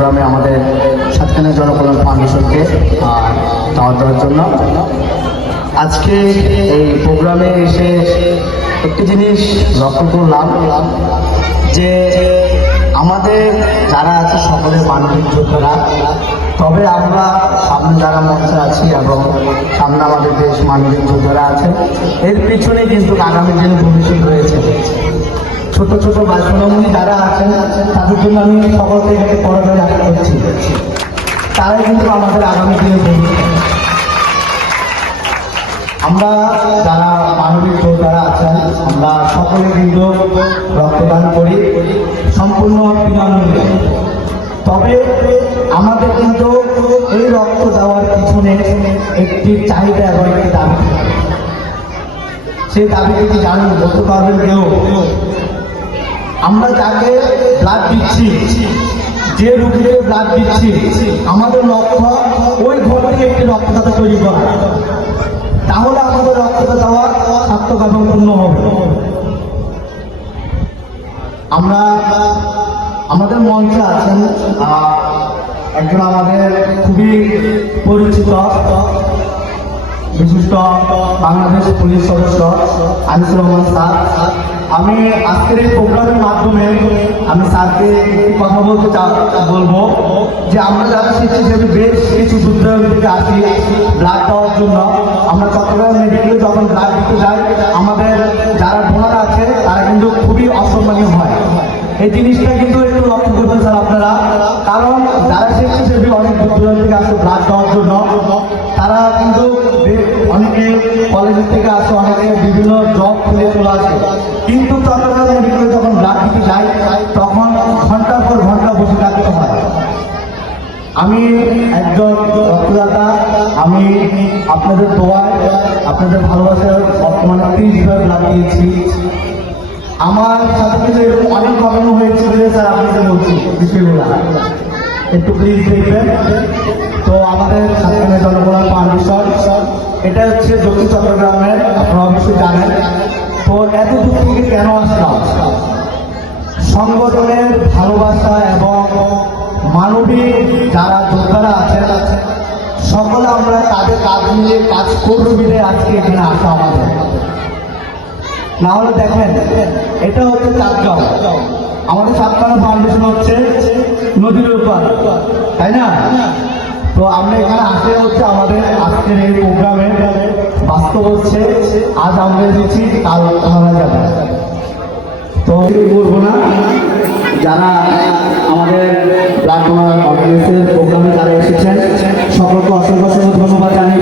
প্রোগ্রামে আমাদের সাতকানিয়া জনকল্যাণ ফাউন্ডেশনকে দাওয়াত দেওয়ার জন্য। আজকে এই প্রোগ্রামে এসে একটি জিনিস লক্ষ্য করলাম যে আমাদের যারা আছে সকলে মানবিক যোদ্ধারা, তবে আমরা সামনে যারা মঞ্চে আছি এবং সামনে আমাদের দেশ মানবিক যোদ্ধারা আছে, এর পিছনে কিন্তু আগামী দিন ভবিষ্যৎ রয়েছে। ছোট ছোট বাচ্চামণি যারা আছেন তাদের জন্য আমি সকলকে এটাকে পড়াশোনা করছি, তারাই কিন্তু আমাদের আগামী দিনের ভবিষ্যৎ। আমরা যারা মানবিক যোদ্ধারা আছেন আমরা সকলে কিন্তু রক্তদান করি সম্পূর্ণ বিনামূল্যে। তবে আমাদের কিন্তু এই রক্ত দেওয়ার পিছনে একটি চাহিদা এবং একটি দাবি, সেই দাবিটি কি জানেন? বলতে পারবেন কেউ? আমরা যাকে ব্লাড দিচ্ছি, যে রোগীকে ব্লাড দিচ্ছি, আমাদের লক্ষ্য ওই ঘর থেকে একটি রক্তদাতা তৈরি করা, তাহলে আমাদের রক্তটা দেওয়া সার্থক এবং পূর্ণ হবে। আমরা আমাদের মঞ্চে আছেন একজন আমাদের খুবই পরিচিত বিশিষ্ট বাংলাদেশ পুলিশ সদস্য আনিসুর রহমান স্যার। আমি আজকের এই প্রোগ্রামের মাধ্যমে আমি স্যারকে একটি কথা বলবো যে আমরা যারা স্বেচ্ছাসেবী বেশ কিছু যুদ্ধের দিকে আসি ব্লাড দেওয়ার জন্য। আমরা চট্টগ্রাম মেডিকেলে যখন ব্লাড দিতে যাই, আমাদের যারা ডোনার আছে তারা কিন্তু খুবই অসম্মানীয় হয়। এই জিনিসটা কিন্তু একটু লক্ষ্য করবেন স্যার আপনারা, কারণ যারা স্বেচ্ছাসেবী অনেক দূর দূরান্ত থেকে আসে ব্লাড দেওয়ার জন্য, তারা কিন্তু অনেকে কলেজের থেকে আসে, অনেকে বিভিন্ন জব খুলে চলে আসে, কিন্তু চট্টগ্রাম মেডিকেলে যখন ব্লাড দিতে যাই তখন ঘন্টার পর ঘন্টা বসে থাকতে হয়। আমি একজন রক্তদাতা, আমি আপনাদের দোয়ায় আপনাদের ভালোবাসার বর্তমানে 30 বার ব্লাড দিয়েছি। আমার সাথে কিন্তু অনেক ঘটনা হয়েছিল স্যার, আপনাদের বলছি বিষয়গুলো একটু প্লিজ দেখবেন। তো আমাদের সাতকানিয়া জনকল্যাণ ফাউন্ডেশন, এটা হচ্ছে দক্ষিণ চট্টগ্রামের, আপনারা অবশ্যই জানেন। তো এত দূর থেকে কেন আসলাম? সংগঠনের ভালোবাসা এবং মানবিক যারা যোদ্ধারা আছেন সকলে আমরা তাদের কাজ মিলে কাজ করবো মিলে আজকে এখানে আসা আমাদের। না হলে দেখেন এটা হচ্ছে চাঁদগাঁও, আমাদের সাতকানিয়া ফাউন্ডেশন হচ্ছে নদীর উপর, তাই না? তো আমরা এখানে আসে হচ্ছে আমাদের আজকের এই প্রোগ্রামে বাস্তব হচ্ছে আজ আমরা এসেছি, কাল ধরা যাবে। তো বলবো না, যারা আমাদের ব্লাড ডোনার অর্গানাইজেশনের প্রোগ্রামে যারা এসেছেন সকলকে অসংখ্য ধন্যবাদ জানিয়ে